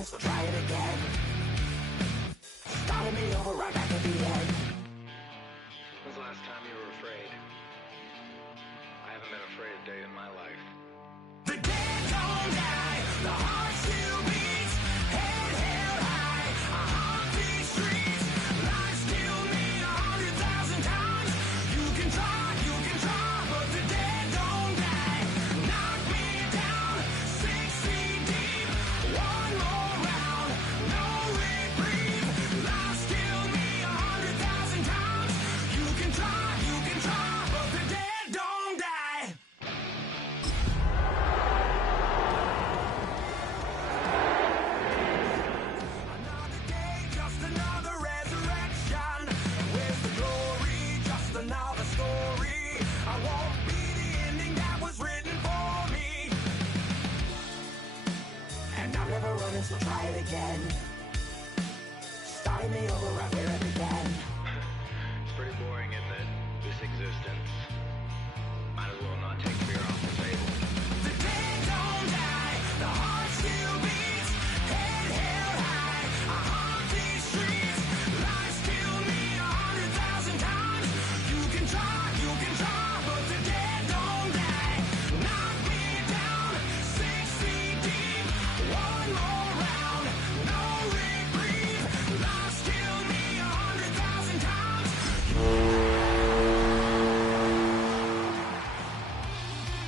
running, so try it again. Started me over right back at the end. When's the last time you were afraid? I haven't been afraid a day in my life. The dead don't die, the heart still beats, head held high, I haunt these streets, lies kill me 100,000 times, you can try, but the dead don't die, knock me down, 6 feet deep, one more round, no reprieve, lies kill me 100,000 times, you can try, but the dead don't die. Another day, just another resurrection. Where's the glory? Just another story. I won't be the ending that was written for me. And I'm never running, so try it again. Starting me over right where it began. It's pretty boring, isn't it? This existence. Might as well not take fear off the table. The dead don't die, the heart still beats, head held high, I haunt these streets, lies kill me 100,000 times, you can try, but the dead don't die, knock me down, 6 feet deep, one more round, no reprieve, lies kill me 100,000 times.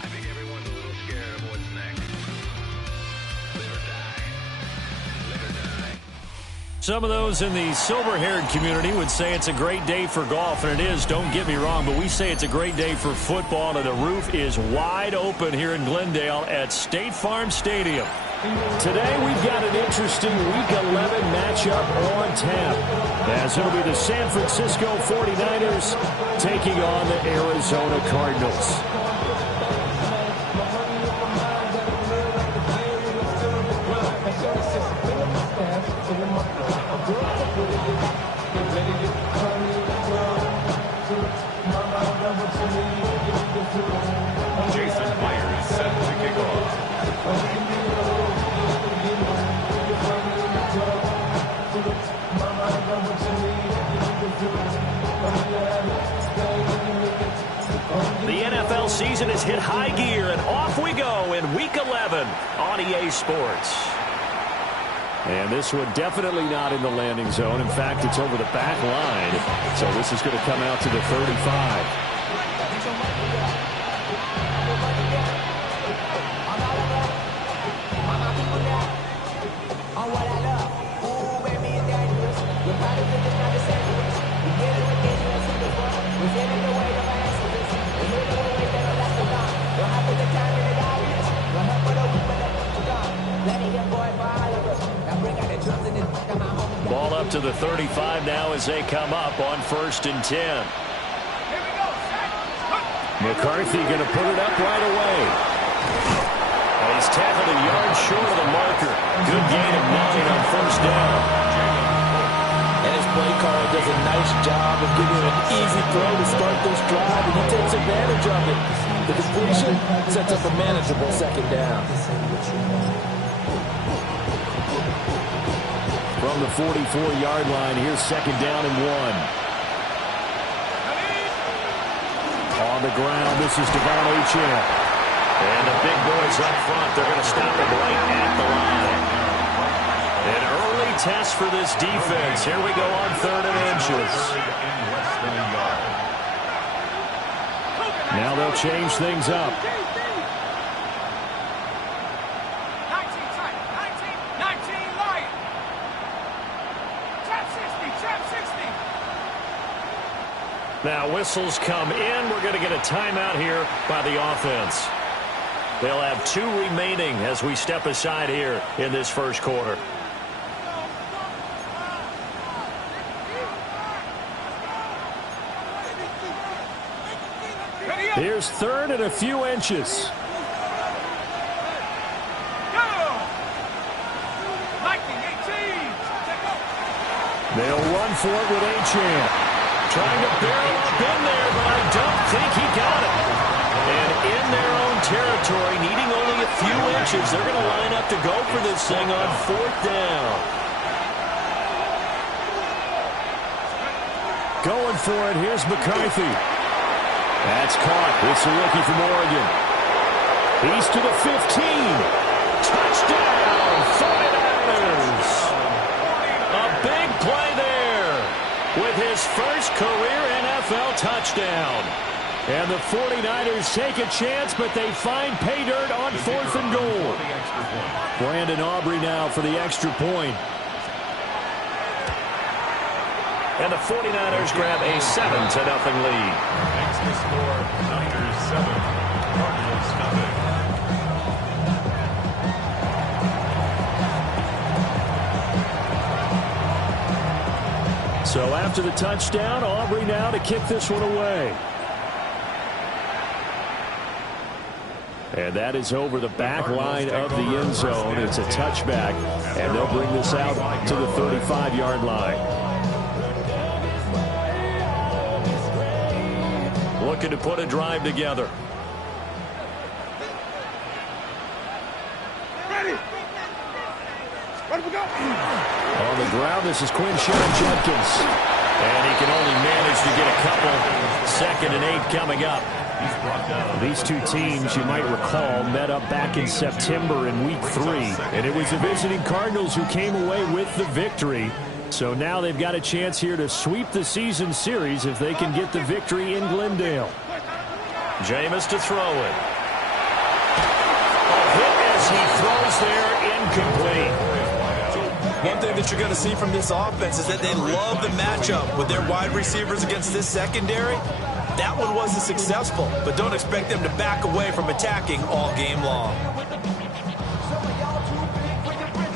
I think everyone's a little scared of what's next. Live or die. Live or die. Some of those in the silver-haired community would say it's a great day for golf, and it is, don't get me wrong, but we say it's a great day for football, and the roof is wide open here in Glendale at State Farm Stadium. Today we've got an interesting Week 11 matchup on tap, as it'll be the San Francisco 49ers taking on the Arizona Cardinals. Jason Myers set to kick off. The NFL season has hit high gear, and off we go in Week 11 on EA Sports. And this one definitely not in the landing zone. In fact, it's over the back line. So this is going to come out to the 35. Ball up to the 35 now as they come up on 1st and 10. McCarthy going to put it up right away. And he's tackled a yard short of the marker. Good gain of 9 on 1st down. And his play caller does a nice job of giving him an easy throw to start this drive, and he takes advantage of it. The completion sets up a manageable 2nd down. From the 44-yard line, here's 2nd down and 1. On the ground, this is Devon Achane. And the big boys up front, they're going to stop him right at the line. An early test for this defense. Here we go on 3rd and inches. Now they'll change things up. Now whistles come in. We're going to get a timeout here by the offense. They'll have 2 remaining as we step aside here in this 1st quarter. Here's 3rd and a few inches. They'll run for it with Achane. Trying to barrel up in there, but I don't think he got it. And in their own territory, needing only a few bunches. They're going to line up to go for this thing on 4th down. Going for it. Here's McCarthy. That's caught. It's a rookie from Oregon. He's to the 15. Touchdown, 49ers. A big play there with his first career NFL touchdown. And the 49ers take a chance, but they find pay dirt on 4th and goal. Brandon Aubrey now for the extra point. And the 49ers grab a 7-0 lead. Next to score, Niners 7, Cardinals nothing. So after the touchdown, Aubrey now to kick this one away. And that is over the back line of the end zone. It's a touchback, and they'll bring this out to the 35-yard line. Looking to put a drive together. Ready we go. On the ground, this is Quinshon Judkins. And he can only manage to get a couple. 2nd and 8 coming up. These two teams, you might recall, met up back in September in Week 3. And it was the visiting Cardinals who came away with the victory. So now they've got a chance here to sweep the season series if they can get the victory in Glendale. Jameis to throw it. A hit as he throws there, incomplete. One thing that you're going to see from this offense is that they love the matchup with their wide receivers against this secondary. That one wasn't successful, but don't expect them to back away from attacking all game long.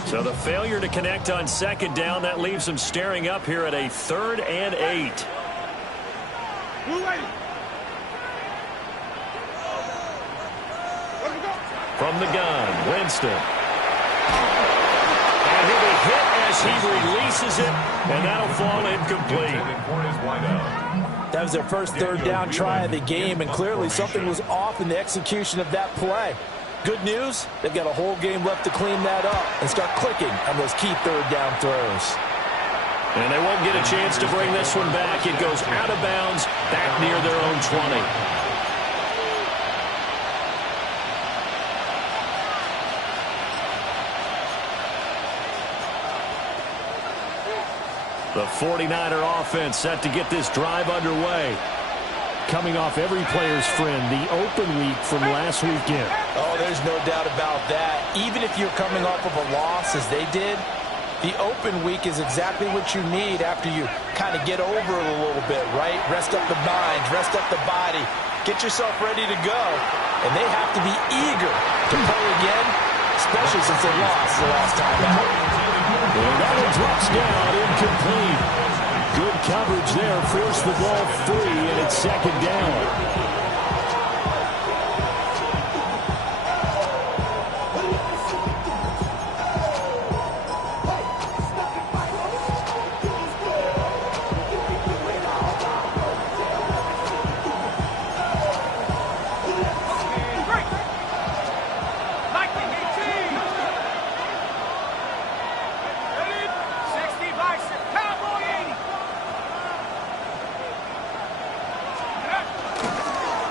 So the failure to connect on 2nd down, that leaves them staring up here at a 3rd and 8. From the gun, Winston. And he'll be hit as he releases it, and that'll fall incomplete. That was their first 3rd down try of the game, and clearly something was off in the execution of that play. Good news, they've got a whole game left to clean that up and start clicking on those key 3rd down throws. And they won't get a chance to bring this one back. It goes out of bounds, back near their own 20. The 49er offense set to get this drive underway. Coming off every player's friend, the open week from last weekend. Oh, there's no doubt about that. Even if you're coming off of a loss, as they did, the open week is exactly what you need after you kind of get over it a little bit, right? Rest up the mind, rest up the body, get yourself ready to go. And they have to be eager to play again, especially since they lost the last time out. And that one drops down, incomplete. Good coverage there, forced the ball free, and it's 2nd down.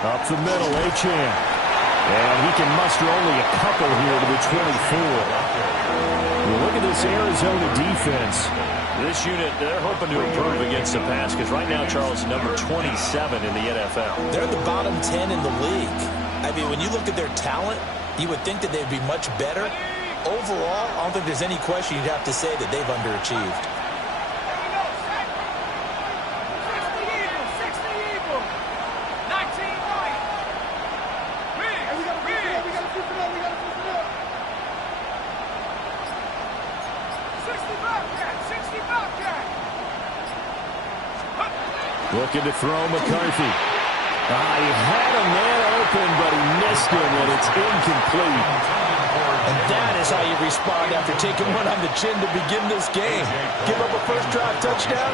Up the middle, Achane. And he can muster only a couple here to the 24. Well, look at this Arizona defense. This unit, they're hoping to improve against the pass because right now, Charles, number 27 in the NFL. They're at the bottom 10 in the league. I mean, when you look at their talent, you would think that they'd be much better. Overall, I don't think there's any question you'd have to say that they've underachieved. Looking to throw McCarthy. He had a man open, but he missed him, and it's incomplete. And that is how you respond after taking one on the chin to begin this game. Give up a first drive touchdown,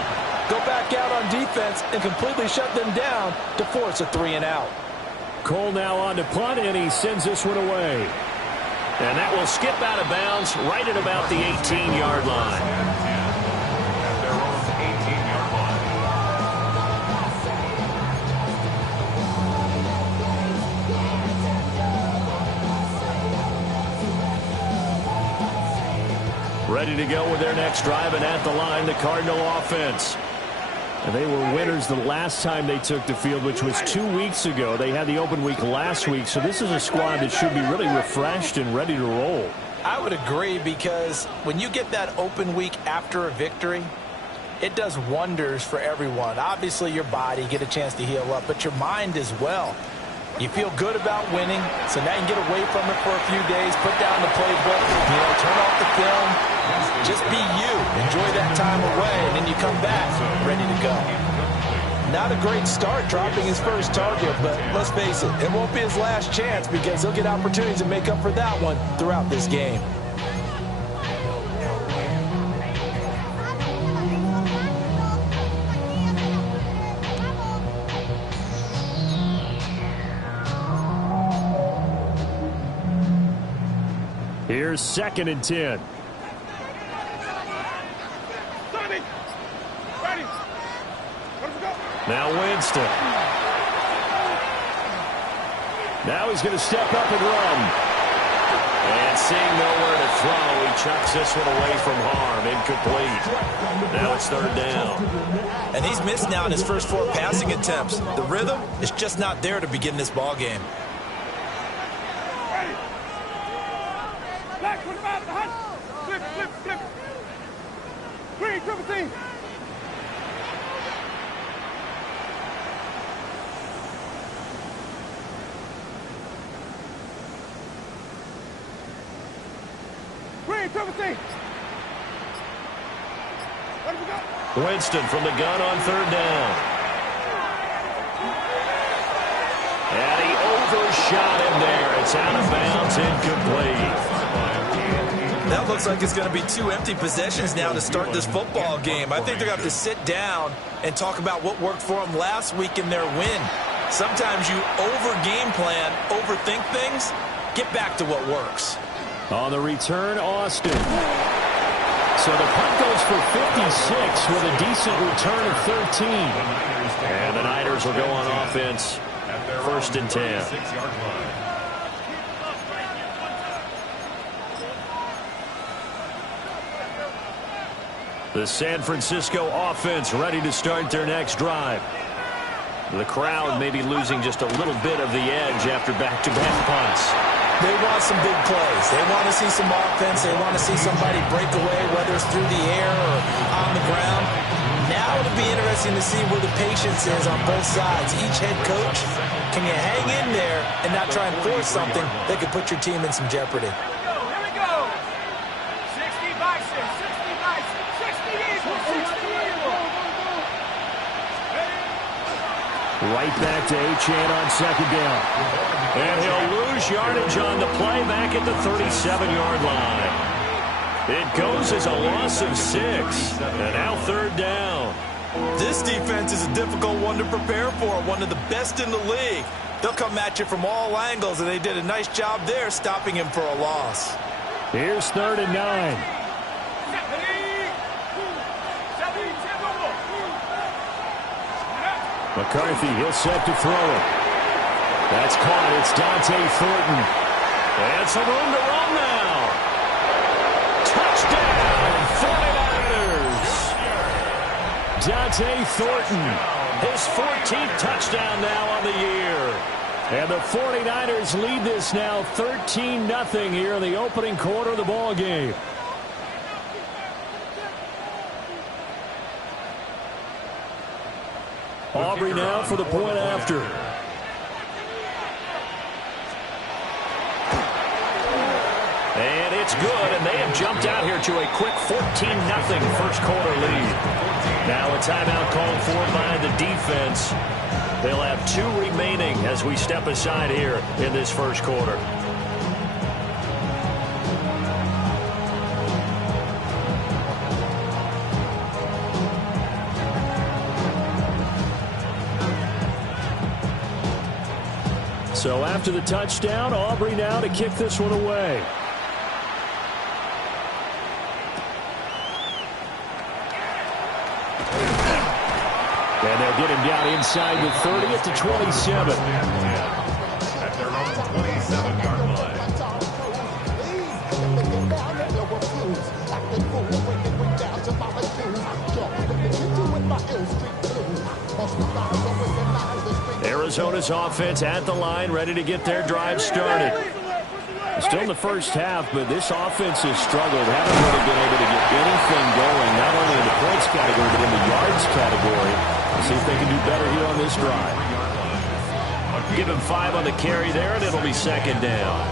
go back out on defense, and completely shut them down to force a 3-and-out. Cole now on to punt, and he sends this one away. And that will skip out of bounds right at about the 18-yard line. At their own 18-yard line. Ready to go with their next drive, and at the line, the Cardinal offense. And they were winners the last time they took the field, which was 2 weeks ago. They had the open week last week, so this is a squad that should be really refreshed and ready to roll. I would agree, because when you get that open week after a victory, it does wonders for everyone. Obviously, your body, get a chance to heal up, but your mind as well. You feel good about winning, so now you can get away from it for a few days, put down the playbook, turn off the film, just be you. Enjoy that time away, and then you come back ready to go. Not a great start dropping his first target, but let's face it, it won't be his last chance, because he'll get opportunities to make up for that one throughout this game. Here's 2nd and 10. Now Winston. Now he's going to step up and run. And seeing nowhere to throw, he chucks this one away from harm. Incomplete. Now it's 3rd down. And he's missed now in his first 4 passing attempts. The rhythm is just not there to begin this ball game. Winston from the gun on 3rd down. And he overshot him there. It's out of bounds, incomplete. That looks like it's going to be 2 empty possessions now to start this football game. I think they're going to have to sit down and talk about what worked for them last week in their win. Sometimes you over-game plan, overthink things, get back to what works. On the return, Austin. So the punt goes for 56 with a decent return of 13. And the Niners will go on offense, 1st and 10. 6-yard line. The San Francisco offense ready to start their next drive. The crowd may be losing just a little bit of the edge after back-to-back punts. They want some big plays. They want to see some offense. They want to see somebody break away, whether it's through the air or on the ground. Now it'll be interesting to see where the patience is on both sides. Each head coach, can you hang in there and not try and force something that could put your team in some jeopardy? Here we go. 60 bison, 60 bison, 60 eagle, 60 eagle. Right back to Achane on 2nd down. And he'll lose yardage on the play back at the 37-yard line. It goes as a loss of 6. And now 3rd down. This defense is a difficult one to prepare for, one of the best in the league. They'll come at you from all angles, and they did a nice job there stopping him for a loss. Here's 3rd and 9. McCarthy, he'll set to throw it. That's caught. It's Dante Thornton. And some room to run now. Touchdown, 49ers. Dante Thornton, his 14th touchdown now on the year. And the 49ers lead this now 13-0 here in the opening quarter of the ball game. Aubrey now for the point after. And it's good, and they have jumped out here to a quick 14-0 first quarter lead. Now a timeout called for by the defense. They'll have 2 remaining as we step aside here in this first quarter. So after the touchdown, Aubrey now to kick this one away. And they'll get him down inside the 30 at the 27. At their own 27-yard line. Arizona's offense at the line, ready to get their drive started. Still in the first half, but this offense has struggled. Haven't really been able to get anything going, not only in the points category, but in the yards category. We'll see if they can do better here on this drive. Give him 5 on the carry there, and it'll be second down.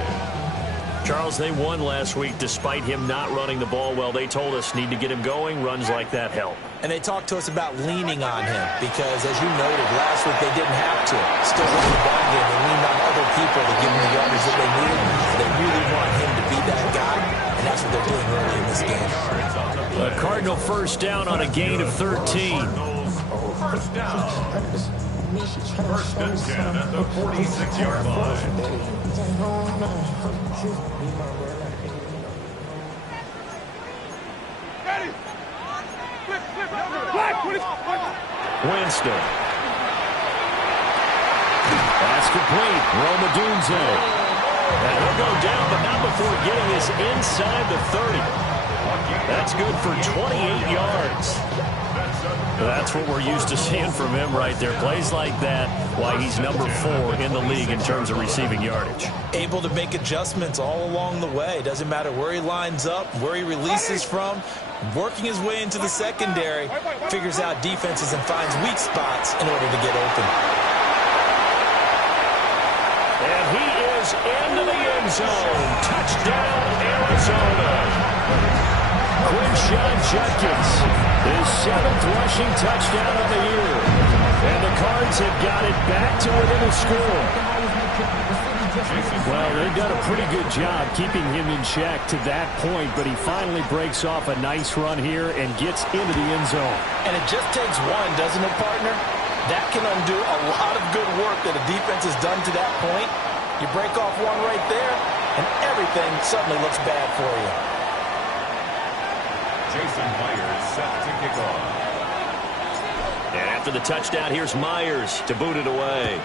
Charles, they won last week despite him not running the ball well. They told us need to get him going. Runs like that help. And they talked to us about leaning on him because, as you noted, last week they didn't have to. Still winning the ball game. They leaned on other people to give them the yardage that they needed. They really want him to be that guy, and that's what they're doing early in this game. A Cardinal first down on a gain of 13. First down. First and 10 at the 46-yard line. Winston. That's complete. Roma Dunze. And he'll go down, but not before getting this inside the 30. That's good for 28 yards. That's what we're used to seeing from him right there. Plays like that, why he's number 4 in the league in terms of receiving yardage. Able to make adjustments all along the way. Doesn't matter where he lines up, where he releases from. Working his way into the secondary, figures out defenses and finds weak spots in order to get open. And he is into the end zone. Touchdown, Arizona. Quinshon Judkins, his 7th rushing touchdown of the year. And the Cards have got it back to within a score. Well, they've done a pretty good job keeping him in check to that point, but he finally breaks off a nice run here and gets into the end zone. And it just takes one, doesn't it, partner? That can undo a lot of good work that a defense has done to that point. You break off one right there, and everything suddenly looks bad for you. Jason Myers set to kick off. And after the touchdown, here's Myers to boot it away.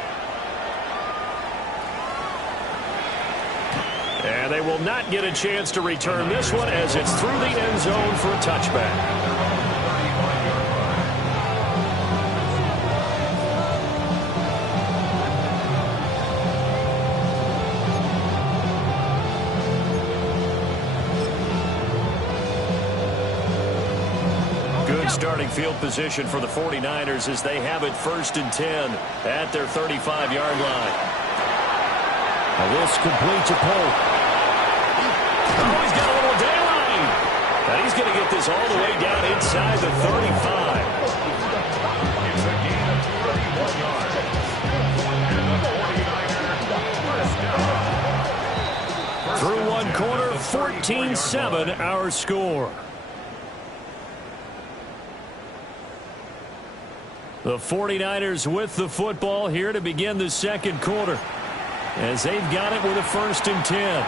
And they will not get a chance to return this one as it's through the end zone for a touchback. Good starting field position for the 49ers as they have it 1st and 10 at their 35-yard line. Now this complete to Pope. Oh, he's got a little daylight. And he's going to get this all the way down inside the 35. It's a gain of 31 yards. And the 49er first down. Through one quarter, 14-7 our score. The 49ers with the football here to begin the second quarter as they've got it with a 1st and 10.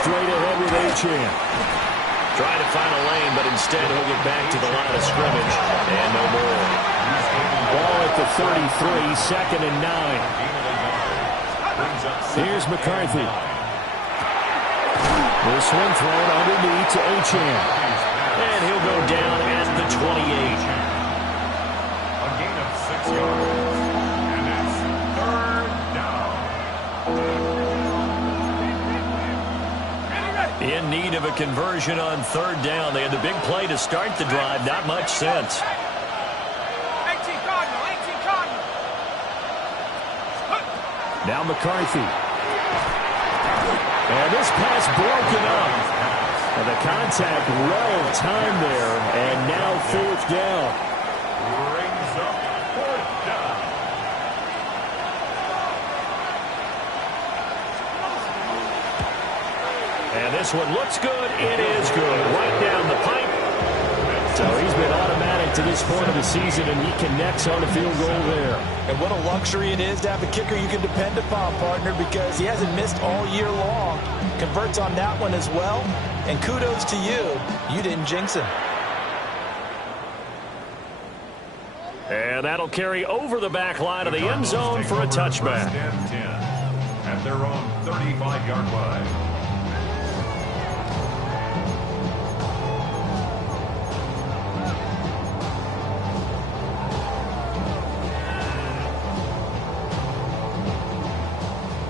Straight ahead with Achane. Trying to find a lane, but instead he'll get back to the line of scrimmage. And no more. Ball at the 33, 2nd and 9. Here's McCarthy. This one thrown underneath to Achane. And he'll go down at the 28. A gain of 6 yards. And it's 3rd down. In need of a conversion on 3rd down. They had the big play to start the drive. Not much sense. 18 Cardinal, 18 Cardinal. Now McCarthy. And this pass broken up. And the contact well timed there. And now 4th down. Brings up 4th down. And this one looks good. It is good. Right down the pipe. So he's been automatic to this point of the season, and he connects on a field goal there. And what a luxury it is to have a kicker you can depend upon, partner, because he hasn't missed all year long. Converts on that one as well. And kudos to you. You didn't jinx him. And that'll carry over the back line of the end zone for a touchback. First and 10 at their own 35-yard line.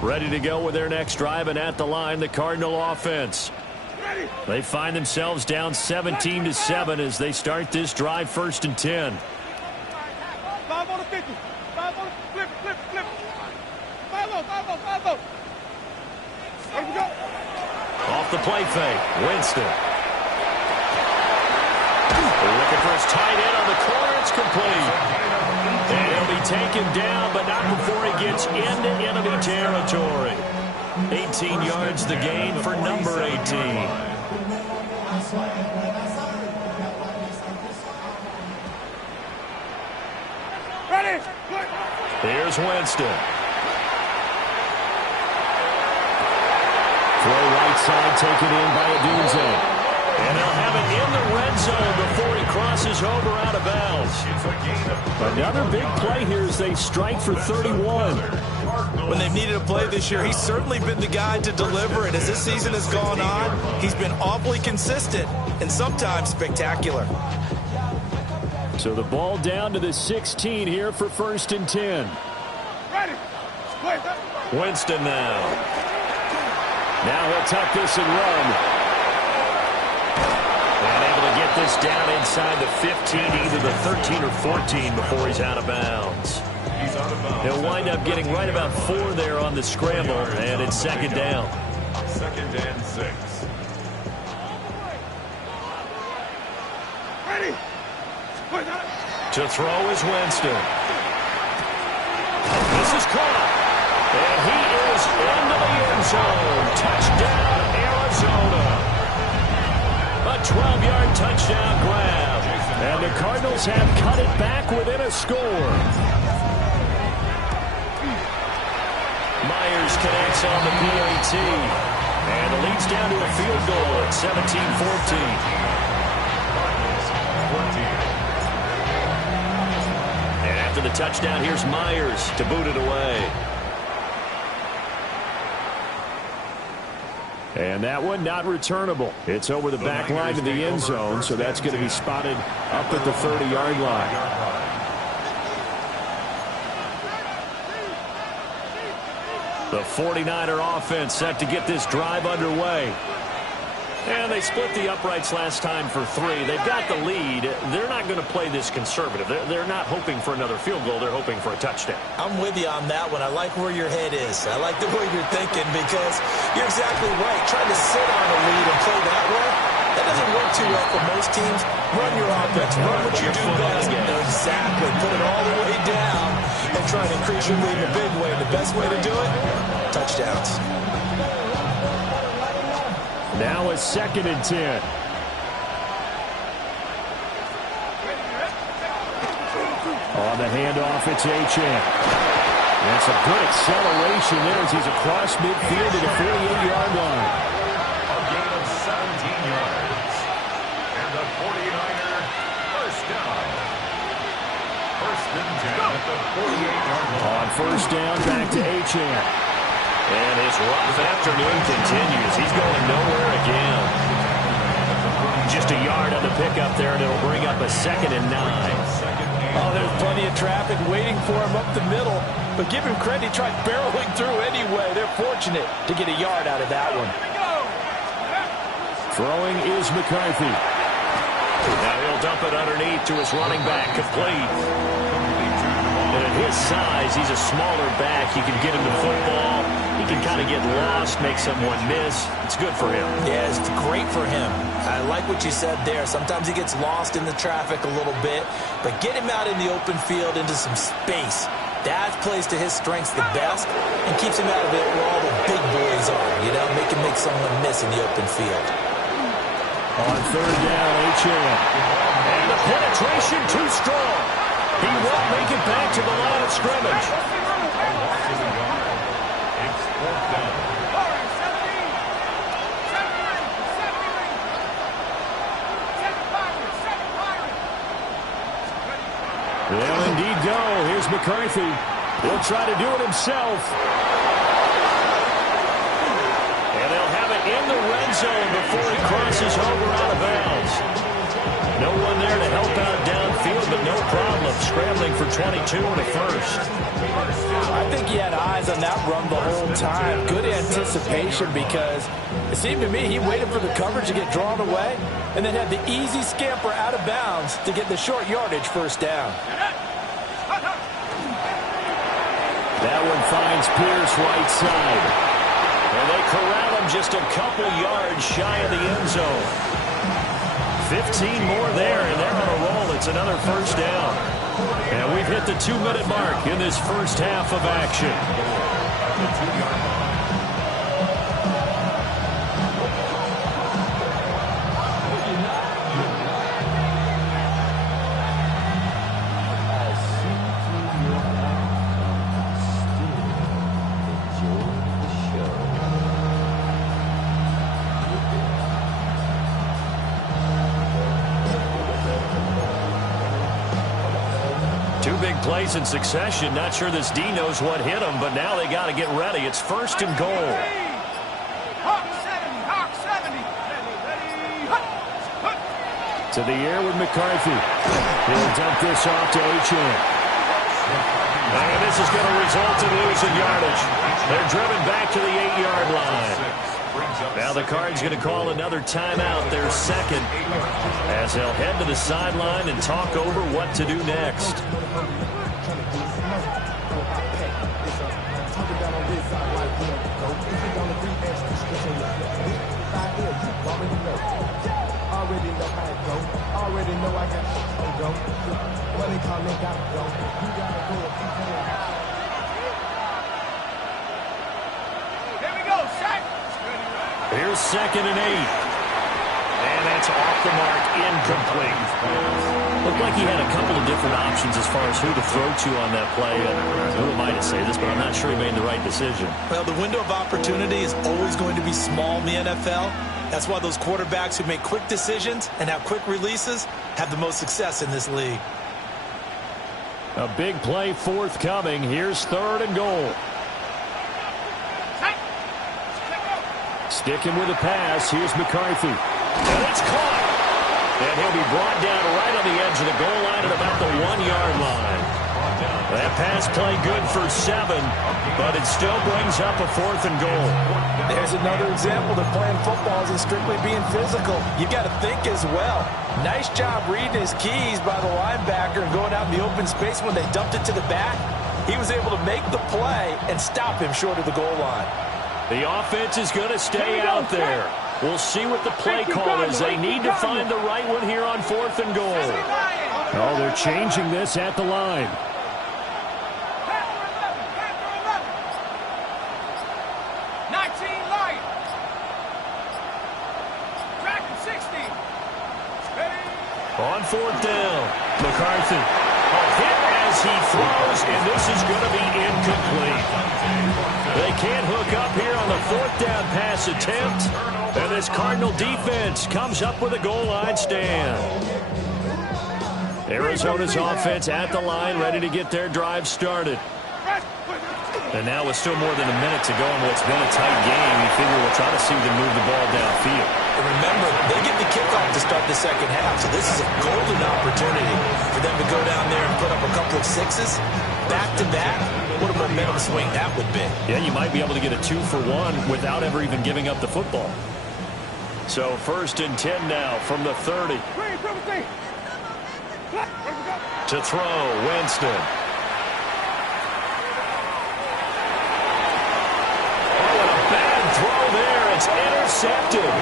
Ready to go with their next drive, and at the line, the Cardinal offense. They find themselves down 17-7 as they start this drive, 1st and 10. 5 on the 50. 5 on the flip. 5 on. There we go. Off the play fake, Winston. Looking for his tight end on the corner. It's complete. And he'll be taken down, but not before he gets into enemy territory. 18 yards the gain for number 18. Ready. Here's Winston. Throw right side, taken in by Adunze. And they'll have it in the red zone before he crosses over out of bounds. Another big play here as they strike for 31. When they've needed a play this year, he's certainly been the guy to deliver it. As this season has gone on, he's been awfully consistent and sometimes spectacular. So the ball down to the 16 here for 1st and 10. Ready. Winston now. Now he'll tuck this and run. And able to get this down inside the 15, either the 13 or 14 before he's out of bounds. He's out of bounds. He'll wind up getting right about 4 there on the scramble, and it's 2nd down. 2nd and 6. Ready. To throw is Winston. This is caught. And he is into the end zone. Touchdown, Arizona. A 12-yard touchdown grab. And the Cardinals have cut it back within a score. Myers connects on the PAT. And the lead's down to a field goal at 17-14. And after the touchdown, here's Myers to boot it away. And that one not returnable. It's over the back line of the end zone, so that's going to be spotted up at the 30-yard line. The 49er offense set to get this drive underway. And they split the uprights last time for 3. They've got the lead. They're not going to play this conservative. They're not hoping for another field goal. They're hoping for a touchdown. I'm with you on that one. I like where your head is. I like the way you're thinking because you're exactly right. Trying to sit on a lead and play that way, that doesn't work too well for most teams. Run your offense. Run what you do best. Exactly. Put it all the way down and try to increase your lead in a big way. And the best way to do it, touchdowns. Now a 2nd and 10. On the handoff, it's Achane. That's a good acceleration there as he's across midfield to the 48-yard line. A gain of 17 yards. And the 49er first down. 1st and 10 at the 48-yard line. On 1st down, back to Achane. And his rough afternoon continues. He's going nowhere again. Just a yard on the pickup there, and it'll bring up a 2nd and 9. Oh, there's plenty of traffic waiting for him up the middle. But give him credit, he tried barreling through anyway. They're fortunate to get a yard out of that one. Throwing is McCarthy. Now he'll dump it underneath to his running back, complete. And at his size, he's a smaller back. You can get him the football. He can kind of get lost, make someone miss. It's good for him. Yeah, it's great for him. I like what you said there. Sometimes he gets lost in the traffic a little bit, but get him out in the open field into some space. That plays to his strengths the best and keeps him out of it where all the big boys are, you know, make him make someone miss in the open field. On third down, H.A. And the penetration too strong. He won't make it back to the line of scrimmage. It's fourth down. They'll indeed go. Here's McCarthy. He'll try to do it himself. And they'll have it in the red zone before he crosses over out of bounds. No one there to help out downfield, but no problem scrambling for 22 and a first. I think he had eyes on that run the whole time. Good anticipation because it seemed to me he waited for the coverage to get drawn away and then had the easy scamper out of bounds to get the short yardage first down. That one finds Pierce right side. And they corral him just a couple yards shy of the end zone. 15 more there, and they're on a roll. It's another first down. And we've hit the 2-minute mark in this first half of action. The 2-yard line. Two big plays in succession. Not sure this D knows what hit him, but now they got to get ready. It's first and goal. Hawk 70, Hawk 70. To the air with McCarthy. He'll dump this off to H.A. And this is going to result in losing yardage. They're driven back to the 8-yard line. Now the Cards going to call another timeout, their second, as they'll head to the sideline and talk over what to do next. Already know I got to go. What they call it, gotta go. You gotta go. Here we go, Shaq. Here's 2nd and 8. And that's off the mark, incomplete. Looked like he had a couple of different options as far as who to throw to on that play. And who am I to say this, but I'm not sure he made the right decision. Well, the window of opportunity is always going to be small in the NFL. That's why those quarterbacks who make quick decisions and have quick releases have the most success in this league. A big play forthcoming. Here's 3rd and goal. Sticking with the pass. Here's McCarthy. And it's caught. And he'll be brought down right on the edge of the goal line at about the 1-yard line. That pass play good for 7, but it still brings up a 4th and goal. There's another example that playing football isn't strictly being physical. You've got to think as well. Nice job reading his keys by the linebacker and going out in the open space when they dumped it to the back. He was able to make the play and stop him short of the goal line. The offense is going to stay out there. We'll see what the play call is. They need to find the right one here on 4th and goal. Oh, they're changing this at the line. 19 light. Track 60. Ready. On 4th down, McCarthy. A hit as he throws, and this is going to be incomplete. They can't hook up here on the 4th down pass attempt, and this Cardinal defense comes up with a goal line stand. Arizona's offense at the line, ready to get their drive started. And now with still more than a minute to go in what's been a tight game, you figure we'll try to see them move the ball downfield. And remember, they get the kickoff to start the second half, so this is a golden opportunity for them to go down there and put up a couple of sixes, back-to-back. What a momentum swing that would be. Yeah, you might be able to get a 2-for-1 without ever even giving up the football. So 1st and 10 now from the 30. To throw, Winston. Throw there, it's intercepted.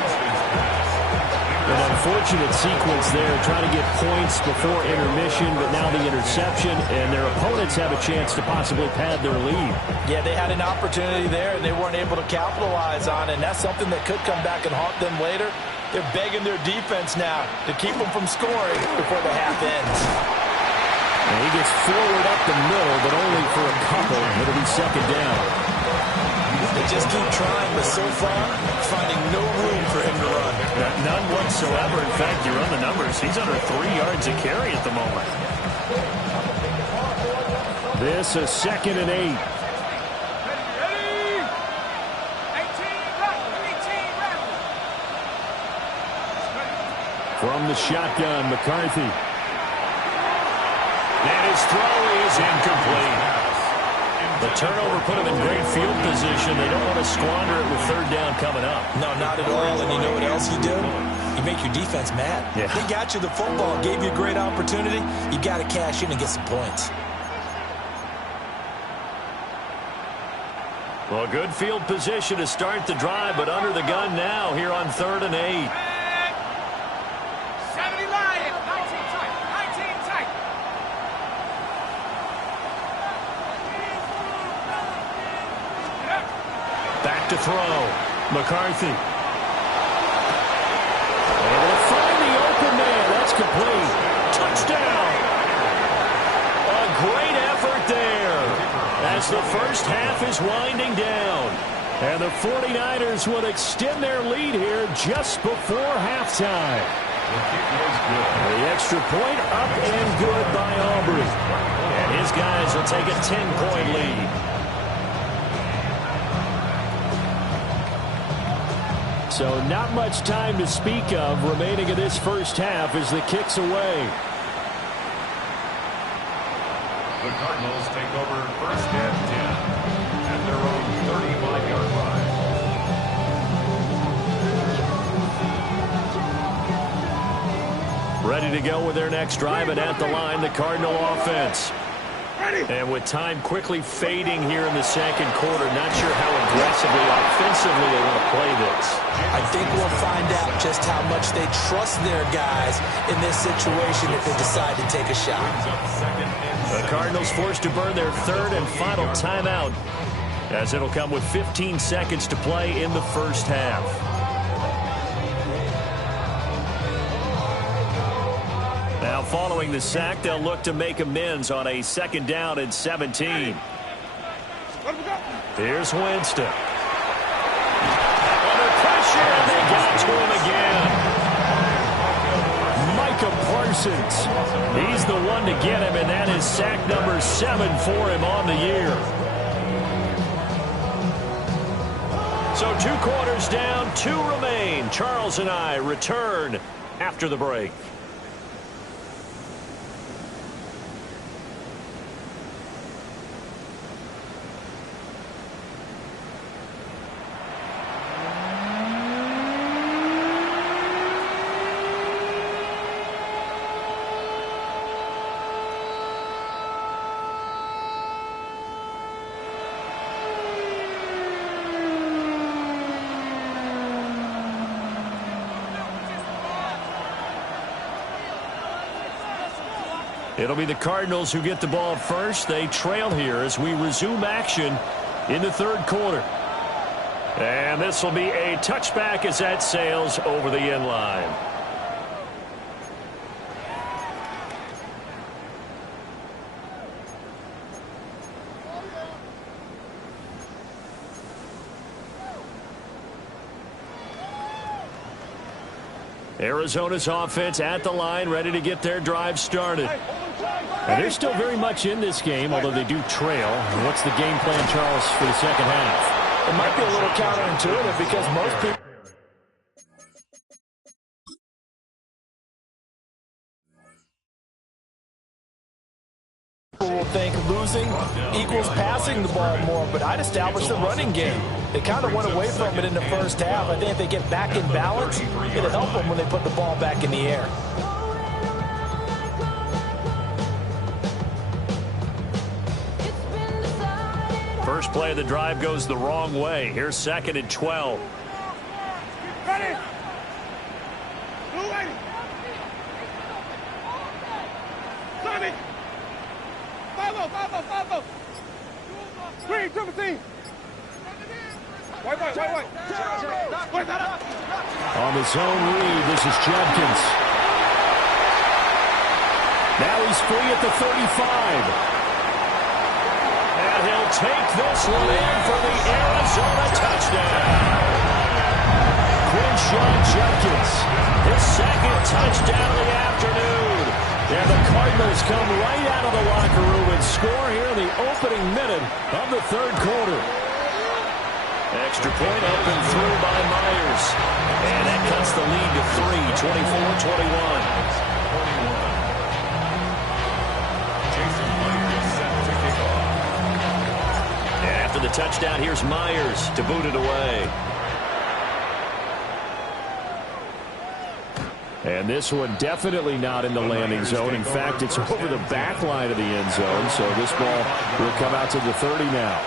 An unfortunate sequence there, trying to get points before intermission, but now the interception, and their opponents have a chance to possibly pad their lead. Yeah, they had an opportunity there, and they weren't able to capitalize on it, and that's something that could come back and haunt them later. They're begging their defense now to keep them from scoring before the half ends. And he gets forward up the middle, but only for a couple. It'll be second down. They just keep trying, but so far, finding no room for him to run. None whatsoever. In fact, you run the numbers. He's under 3 yards a carry at the moment. This is 2nd and 8. From the shotgun, McCarthy. And his throw is incomplete. The turnover put him in great field position. They don't want to squander it with 3rd down coming up. No, not at all. And you know what else you do? You make your defense mad. Yeah. They got you the football, gave you a great opportunity. You got to cash in and get some points. Well, good field position to start the drive, but under the gun now here on 3rd and 8. 70 Lions, 19 tight, 19 tight. Back to throw. McCarthy. Able to find the open man. That's complete. Touchdown. A great effort there as the first half is winding down. And the 49ers will extend their lead here just before halftime. The extra point up and good by Aubrey. And his guys will take a 10-point lead. So not much time to speak of remaining in this first half as the kick's away. The Cardinals take over 1st and 10 at their own 35-yard line. Ready to go with their next drive, and at the line, the Cardinal offense. And with time quickly fading here in the 2nd quarter, not sure how aggressively, offensively they want to play this. I think we'll find out just how much they trust their guys in this situation if they decide to take a shot. The Cardinals forced to burn their 3rd and final timeout, as it'll come with 15 seconds to play in the first half. Now following the sack, they'll look to make amends on a 2nd down and 17. Here's Winston. Under pressure, and they got to him again. Micah Parsons. He's the one to get him, and that is sack number 7 for him on the year. So 2 quarters down, 2 remain. Charles and I return after the break. It'll be the Cardinals who get the ball first. They trail here as we resume action in the 3rd quarter. And this will be a touchback as that sails over the end line. Arizona's offense at the line, ready to get their drive started. And they're still very much in this game, although they do trail. What's the game plan, Charles, for the 2nd half? It might be a little counterintuitive because most people will think losing equals passing the ball more, but I'd establish the running game. They kind of went away from it in the first half. I think if they get back in balance, it'll help them when they put the ball back in the air. First play of the drive goes the wrong way. Here's 2nd and 12. Ready. Blue 80. Tommy. 5-0, 5-0, 5-0. Green, triple team. On the zone read, this is Judkins. Now he's free at the 35. And he'll take this one in for the Arizona touchdown. Quinshawn Judkins, his second touchdown of the afternoon. And the Cardinals come right out of the locker room and score here in the opening minute of the third quarter. Extra point up and through by Myers. And that cuts the lead to 3, 24-21. After the touchdown, here's Myers to boot it away. And this one definitely not in the landing zone. In fact, it's over the back line of the end zone. So this ball will come out to the 30 now.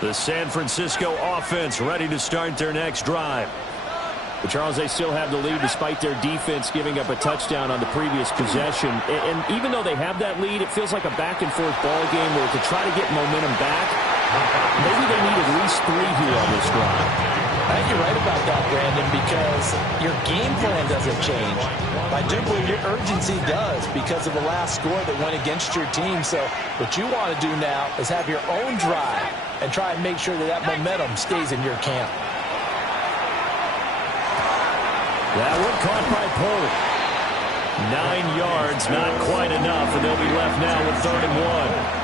The San Francisco offense ready to start their next drive. But Charles, they still have the lead despite their defense giving up a touchdown on the previous possession. And even though they have that lead, it feels like a back-and-forth ball game where to try to get momentum back, maybe they need at least 3 here on this drive. I think you're right about that, Brandon, because your game plan doesn't change. I do believe your urgency does because of the last score that went against your team. So what you want to do now is have your own drive and try and make sure that that momentum stays in your camp. That one caught by Pollard. 9 yards, not quite enough, and they'll be left now with 3rd and 1.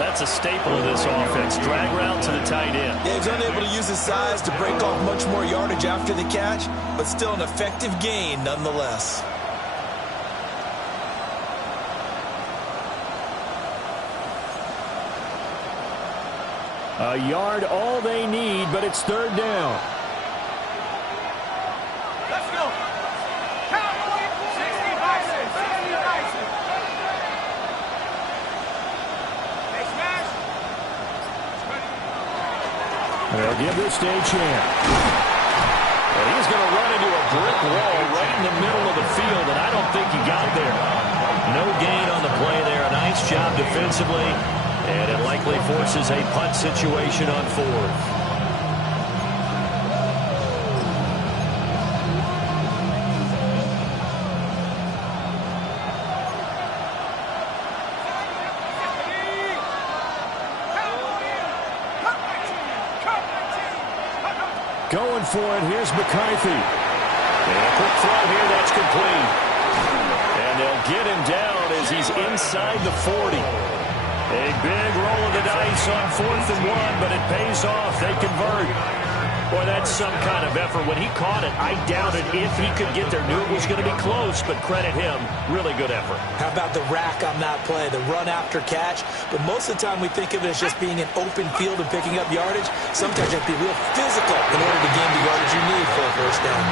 That's a staple of this offense. Drag route to the tight end. Yeah, he's unable to use his size to break off much more yardage after the catch, but still an effective gain nonetheless. A yard all they need, but it's 3rd down. They'll give this to Achane. And he's going to run into a brick wall right in the middle of the field, and I don't think he got there. No gain on the play there. A nice job defensively, and it likely forces a punt situation on 4th. Going for it, here's McCarthy. And a quick throw here, that's complete. And they'll get him down as he's inside the 40. A big roll of the dice on 4th and 1, but it pays off. They convert. Boy, that's some kind of effort. When he caught it, I doubted if he could get there. Knew it was going to be close, but credit him. Really good effort. How about the rack on that play, the run after catch? But most of the time we think of it as just being an open field and picking up yardage. Sometimes you have to be real physical in order to gain the yardage you need for a first down.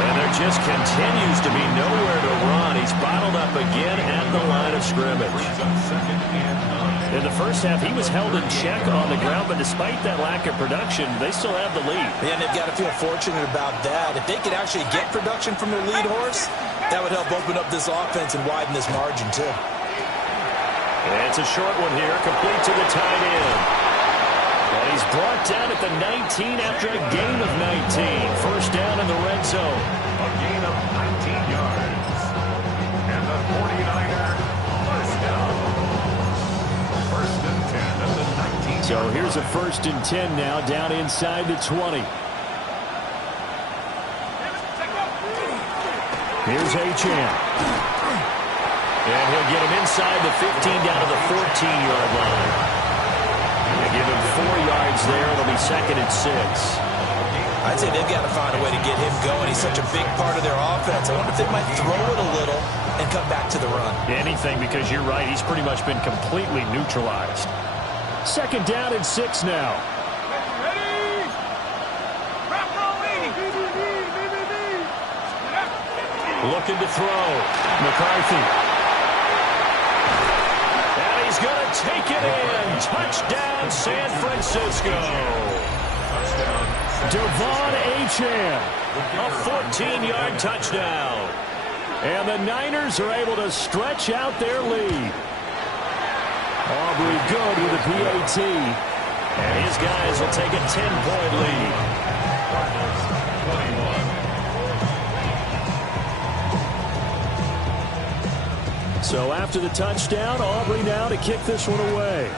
And there just continues to be nowhere to run. He's bottled up again at the line of scrimmage. In the first half, he was held in check on the ground, but despite that lack of production, they still have the lead. And they've got to feel fortunate about that. If they could actually get production from their lead horse, that would help open up this offense and widen this margin, too. And it's a short one here, complete to the tight end. And he's brought down at the 19 after a gain of 19. First down in the red zone. A gain of 19 yards. And the 49er first down. First and 10 at the 19. So here's a 1st and 10 now, down inside the 20. Here's Achane. And he'll get him inside the 15 down to the 14-yard line. They give him 4 yards there. It'll be 2nd and 6. I'd say they've got to find a way to get him going. He's such a big part of their offense. I wonder if they might throw it a little and come back to the run. Anything, because you're right. He's pretty much been completely neutralized. 2nd down and 6 now. Looking to throw. McCarthy. And he's going to take it in. Touchdown, San Francisco. Devon Achane. A 14-yard touchdown. And the Niners are able to stretch out their lead. Aubrey good with a PAT. And his guys will take a 10-point lead. Cardinals 21. So after the touchdown, Aubrey now to kick this one away.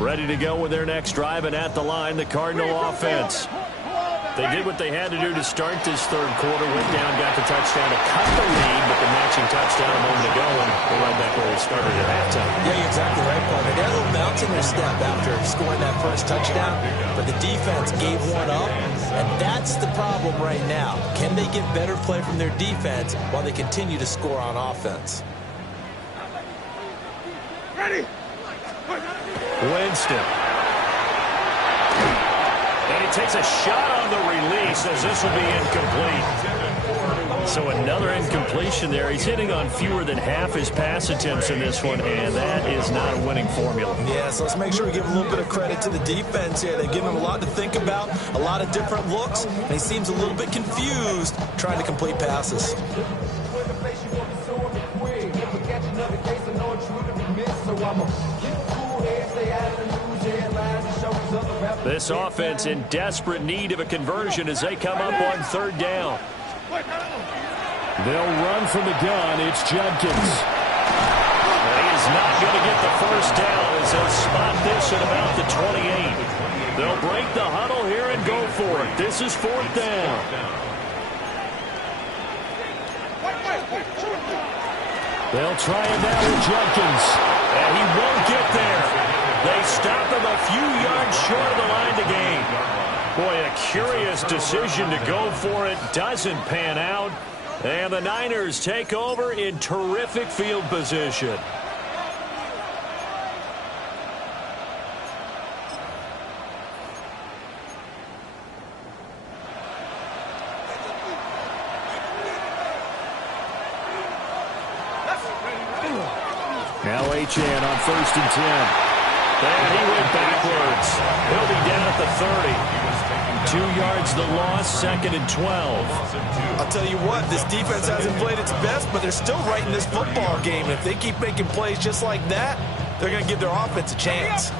Ready to go with their next drive, and at the line, the Cardinal offense. They did what they had to do to start this third quarter, went down, got the touchdown to cut the lead, but the matching touchdown a moment ago, and we're right back where we started at halftime. Yeah, you're exactly right, partner. They had a little bounce in their step after scoring that first touchdown, but the defense gave one up, and that's the problem right now. Can they get better play from their defense while they continue to score on offense? Ready? Winston. And he takes a shot on the release as this will be incomplete. So another incompletion there. He's hitting on fewer than half his pass attempts in this one, and that is not a winning formula. Yeah, so let's make sure we give a little bit of credit to the defense here. They give him a lot to think about, a lot of different looks, and he seems a little bit confused trying to complete passes. This offense in desperate need of a conversion as they come up on third down. They'll run from the gun. It's Judkins. He is not going to get the first down as they'll spot this at about the 28. They'll break the huddle here and go for it. This is fourth down. They'll try it now with Judkins. And he won't get there. They stop him a few yards short of the line to gain. Boy, a curious decision to go for it. Doesn't pan out. And the Niners take over in terrific field position. Now Achane on 1st and 10. And he went backwards. He'll be down at the 30. 2 yards the loss, 2nd and 12. I'll tell you what, this defense hasn't played its best, but they're still right in this football game. If they keep making plays just like that, they're going to give their offense a chance.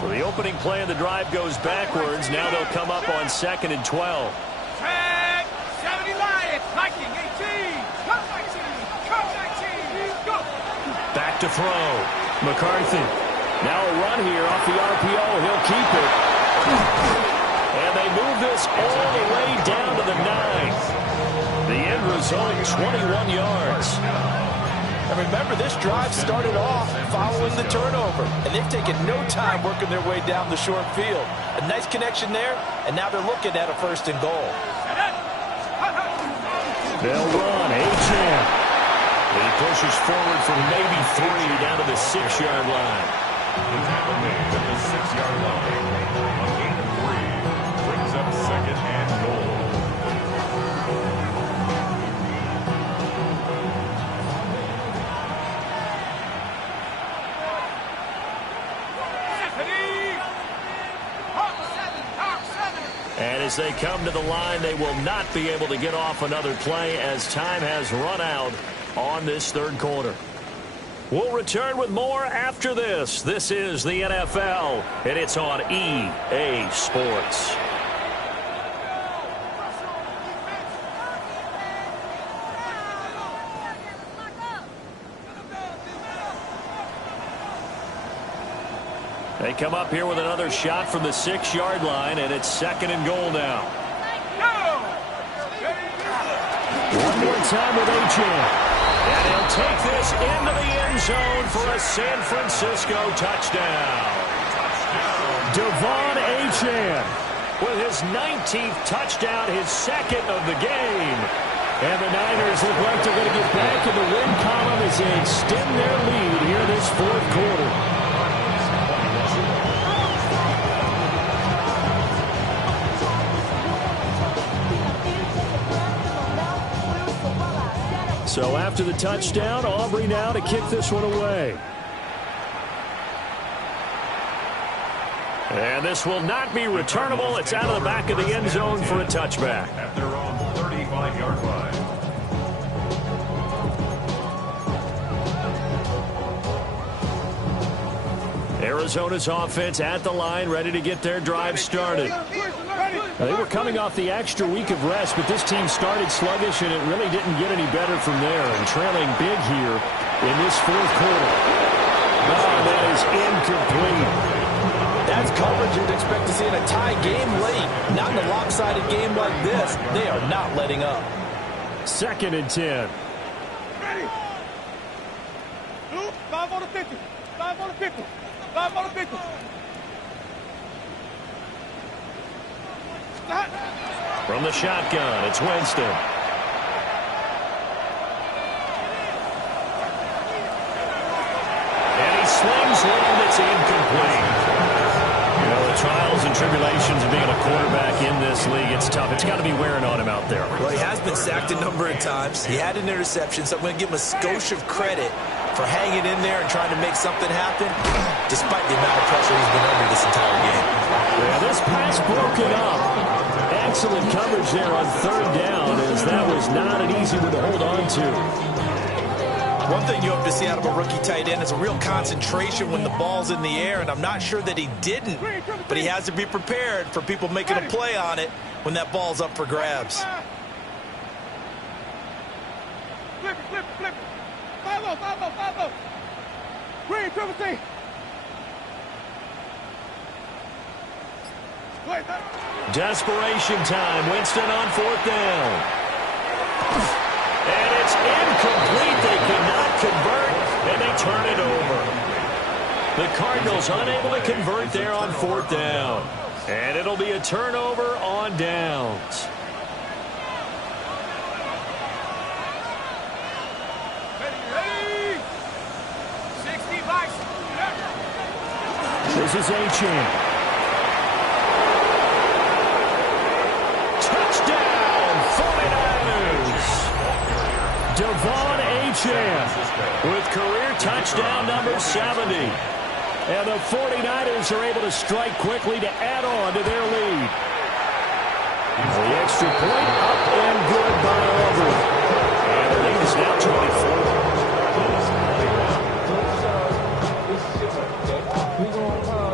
So the opening play of the drive goes backwards. Now they'll come up on 2nd and 12. Tag, 70 Lions, 19, 18, come 19, come 19, go. Back to throw. McCarthy. Now a run here off the RPO. He'll keep it. And they move this all the way down to the 9. The end result, 21 yards. And remember, this drive started off following the turnover, and they've taken no time working their way down the short field. A nice connection there, and now they're looking at a 1st and goal. They'll run. Achane. He pushes forward from maybe 3 down to the 6-yard line. The tackle made at the 6-yard line. A gain of 3 brings up 2nd and goal. And as they come to the line, they will not be able to get off another play as time has run out on this third quarter. We'll return with more after this. This is the NFL, and it's on EA Sports. They come up here with another shot from the 6-yard line, and it's 2nd and goal now. One more time with Achane. And he'll take this into the end zone for a San Francisco touchdown. Devon Achane with his 19th touchdown, his 2nd of the game. And the Niners look like they're going to get back in the win column as they extend their lead here this fourth quarter. So after the touchdown, Aubrey now to kick this one away. And this will not be returnable. It's out of the back of the end zone for a touchback. At their own 35-yard line. Arizona's offense at the line, ready to get their drive started. Now, they were coming off the extra week of rest, but this team started sluggish, and it really didn't get any better from there. And trailing big here in this fourth quarter. Oh, that is incomplete. That's coverage you'd expect to see in a tie game late. Not in a lopsided game like this. They are not letting up. 2nd and 10. Ready. 5 on the 50. 5 on the 50. 5 on the 50. From the shotgun, it's Winston. And he slings one that's incomplete. You know, the trials and tribulations of being a quarterback in this league, it's tough. It's got to be wearing on him out there. Well, he has been sacked a number of times. He had an interception, so I'm going to give him a skosh of credit for hanging in there and trying to make something happen, despite the amount of pressure he's been under this entire game. Yeah, this pass broken up. Excellent coverage there on 3rd down, as that was not an easy one to hold on to. One thing you hope to see out of a rookie tight end is a real concentration when the ball's in the air, and I'm not sure that he didn't, but he has to be prepared for people making a play on it when that ball's up for grabs. Flip it, flip it, flip it. 5-0, 5-0, 5-0. Green, triple T. Desperation time. Winston on 4th down. And it's incomplete. They could not convert, and they turn it over. The Cardinals unable to convert there on 4th down. And it'll be a turnover on downs. Ready. 60 vice. This is Achane. Devon Achane with career touchdown number 70. And the 49ers are able to strike quickly to add on to their lead. The extra point up and good by Aubrey. And the lead is now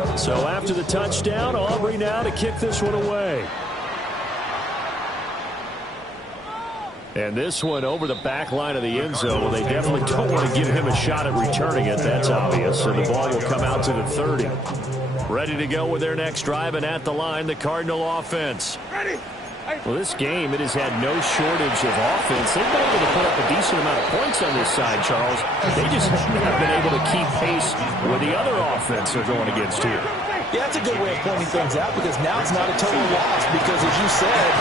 24. So after the touchdown, Aubrey now to kick this one away. And this one over the back line of the end zone. Well, they definitely don't want to give him a shot at returning it. That's obvious. So the ball will come out to the 30. Ready to go with their next drive, and at the line, the Cardinal offense. Ready. Well, this game, it has had no shortage of offense. They've been able to put up a decent amount of points on this side, Charles. They just have been able to keep pace with the other offense they're going against here. Yeah, that's a good way of pointing things out, because now it's not a total loss, because as you said,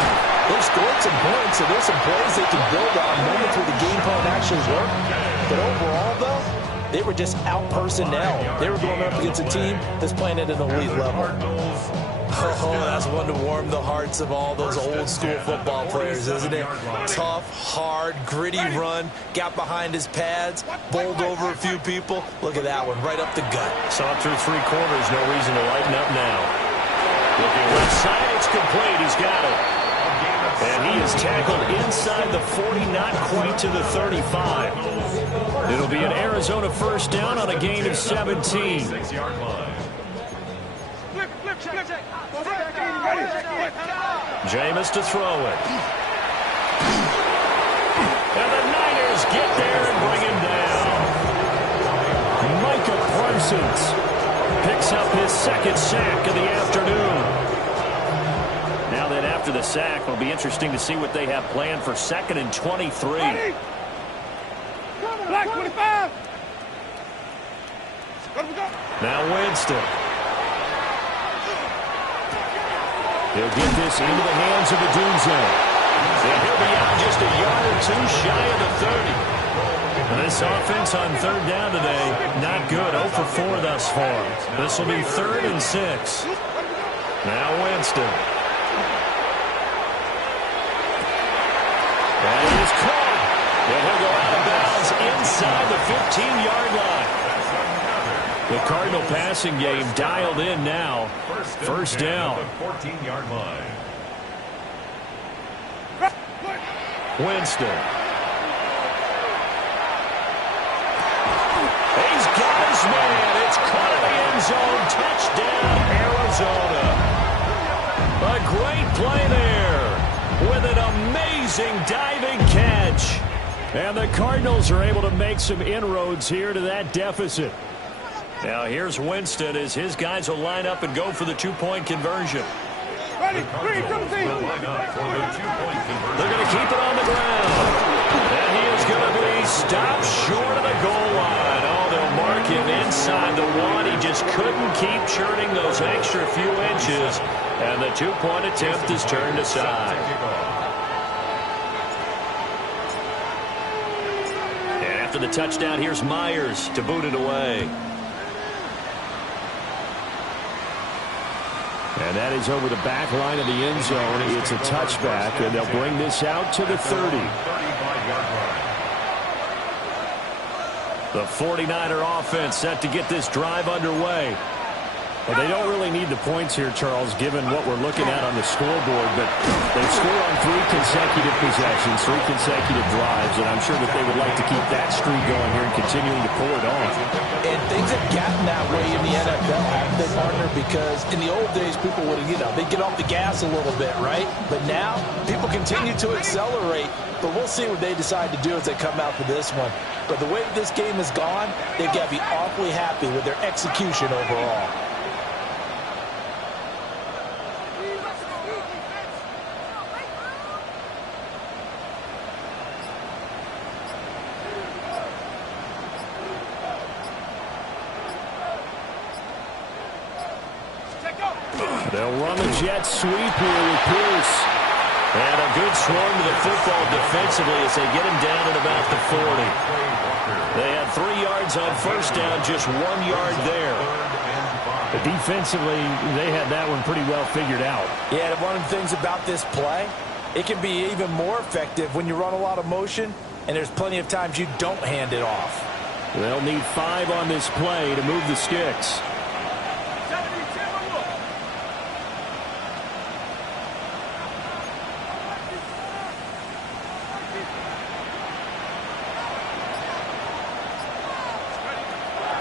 they've scored some points, so there's some plays they can build on, moments where the game plan actually worked. But overall, though, they were just out personnel. They were going up against a team that's playing at an elite level. Oh, that's one to warm the hearts of all those old school football players, isn't it? Tough, hard, gritty run, got behind his pads, bowled over a few people. Look at that one, right up the gut. Saw it through 3 quarters, no reason to lighten up now. Looking left side, it's complete, he's got it. And he is tackled inside the 40, not quite to the 35. It'll be an Arizona 1st down on a gain of 17. Jameis to throw it. And the Niners get there and bring him down. Micah Parsons picks up his 2nd sack of the afternoon. Now then, after the sack, it'll be interesting to see what they have planned for 2nd and 23. Black 25. Now Winston. He'll get this into the hands of the Doom Zone. And he'll be out just a yard or 2 shy of the 30. And this offense on 3rd down today, not good. 0 for 4 thus far. This will be 3rd and 6. Now Winston. And he is caught. And he'll go out of bounds inside the 15-yard line. The Cardinal passing game dialed in now. First down. 14-yard line. Winston. He's got his man. It's caught in the end zone. Touchdown, Arizona. A great play there with an amazing diving catch. And the Cardinals are able to make some inroads here to that deficit. Now here's Winston as his guys will line up and go for the two-point conversion. Ready, three, come see. Will line up for the two-point conversion. They're going to keep it on the ground. And he is going to be stopped short of the goal line. Oh, they'll mark him inside the one. He just couldn't keep churning those extra few inches. And the two-point attempt is turned aside. And after the touchdown, here's Myers to boot it away. And that is over the back line of the end zone. It's a touchback, and they'll bring this out to the 30. The 49er offense set to get this drive underway. Well, they don't really need the points here, Charles, given what we're looking at on the scoreboard. But they've scored on 3 consecutive possessions, 3 consecutive drives, and I'm sure that they would like to keep that streak going here and continuing to pour it on. And things have gotten that way in the NFL, haven't they, partner? Because in the old days, people would, they'd get off the gas a little bit, right? But now, people continue to accelerate. But we'll see what they decide to do as they come out for this one. But the way this game has gone, they've got to be awfully happy with their execution overall. They'll run a jet sweep here with Pierce. And a good swarm to the football defensively as they get him down at about the 40. They had 3 yards on first down, just 1 yard there. But defensively, they had that one pretty well figured out. Yeah, and one of the things about this play, it can be even more effective when you run a lot of motion, and there's plenty of times you don't hand it off. They'll need 5 on this play to move the sticks.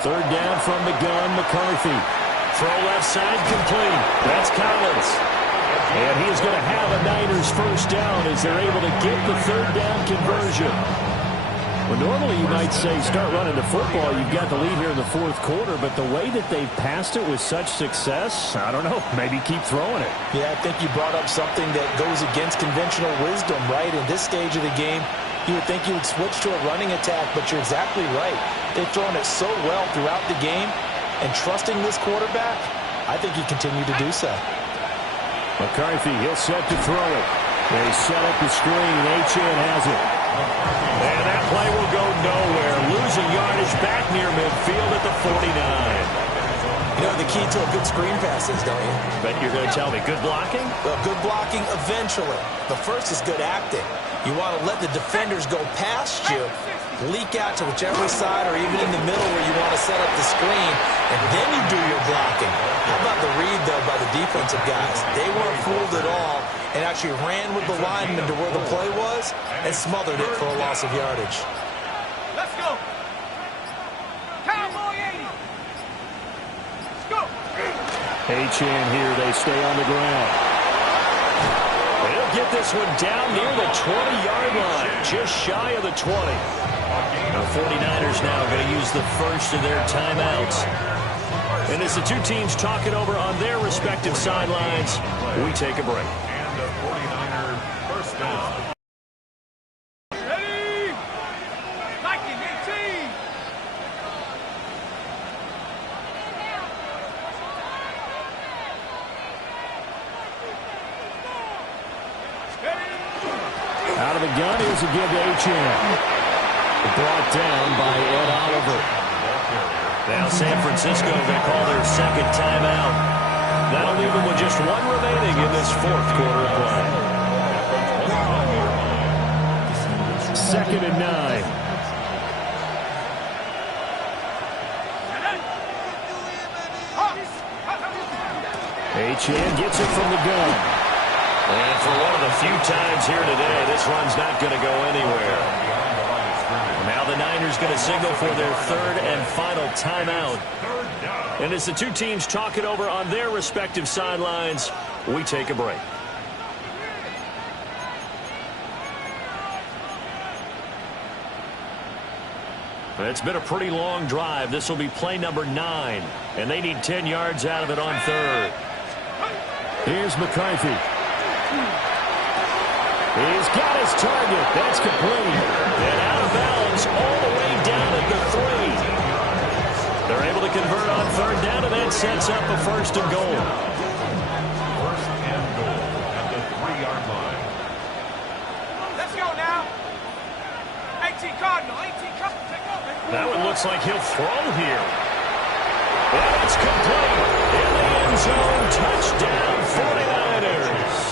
Third down from the gun, McCarthy. Throw left side complete. That's Collins. And he is going to have a Niners first down as they're able to get the third down conversion. Well, normally you might say start running the football. You've got the lead here in the fourth quarter, but the way that they've passed it with such success, I don't know, maybe keep throwing it. Yeah, I think you brought up something that goes against conventional wisdom, right? In this stage of the game, you would think you would switch to a running attack, but you're exactly right. They've thrown it so well throughout the game, and trusting this quarterback, I think he continued to do so. McCarthy, he'll set to throw it. They set up the screen. Achane has it. And that play will go nowhere. Losing yardage back near midfield at the 49. You know the key to a good screen pass is, don't you? But you're going to tell me good blocking? Well, good blocking eventually. But first is good acting. You want to let the defenders go past you, leak out to whichever side or even in the middle where you want to set up the screen, and then you do your blocking. How about the read, though, by the defensive guys? They weren't fooled at all and actually ran with the lineman to where the play was and smothered it for a loss of yardage. Let's go. Cowboy 80. Let's go. Achane here. They stay on the ground. They'll get this one down near the 20-yard line, just shy of the 20. The 49ers now going to use the first of their timeouts. And as the two teams talk it over on their respective sidelines, we take a break. And the 49er first down. Ready? Nike 18. Out of the gun, here's a give to Achane. Brought down by Ed Oliver. Now San Francisco going to call their second timeout. That'll leave them with just one remaining in this fourth quarter of play. 2nd and 9. Achane gets it from the gun. And for one of the few times here today, this run's not going to go anywhere. Now the Niners going to signal for their 3rd and final timeout. And as the two teams talk it over on their respective sidelines, we take a break. It's been a pretty long drive. This will be play number 9. And they need 10 yards out of it on 3rd. Here's McCarthy. He's got his target. That's complete. And out of bounds all the way down at the 3. They're able to convert on 3rd down, and that sets up a 1st and goal. 1st and goal at the 3-yard line. Let's go now. 18 Cardinal, 18 Cardinal, take over. That one looks like he'll throw here. And it's complete. In the end zone, touchdown 49ers.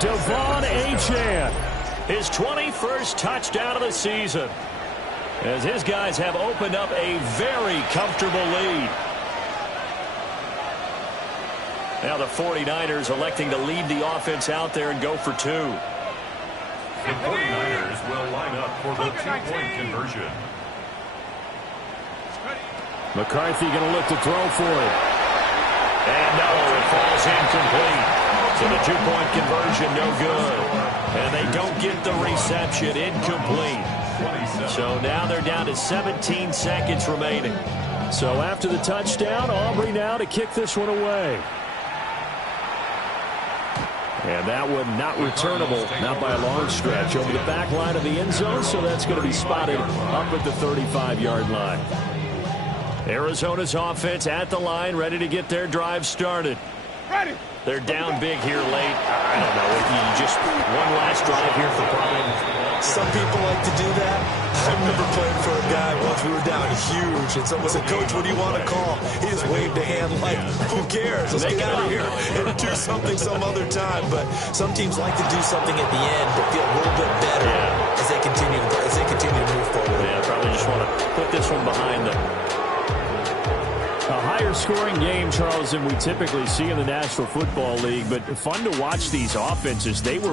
Devon Achane. His 21st touchdown of the season, as his guys have opened up a very comfortable lead. Now the 49ers electing to lead the offense out there and go for 2. The 49ers will line up for the 2-point conversion. McCarthy going to look to throw for it. And no, it falls incomplete. So the 2-point conversion, no good. And they don't get the reception, incomplete. So now they're down to 17 seconds remaining. So after the touchdown, Aubrey now to kick this one away. And that one not returnable, not by a long stretch, over the back line of the end zone, so that's going to be spotted up at the 35-yard line. Arizona's offense at the line, ready to get their drive started. Ready. They're down big here late. I don't know. Just one last drive here for Prime. Some people like to do that. I remember playing for a guy once. We were down huge, and someone said, "Coach, what do you want to call?" He just waved a hand like, "Who cares? Let's get out of here and do something some other time." But some teams like to do something at the end to feel a little bit better as they continue to move forward. Yeah, probably just want to put this one behind them. A higher scoring game, Charles, than we typically see in the National Football League, but fun to watch these offenses. They were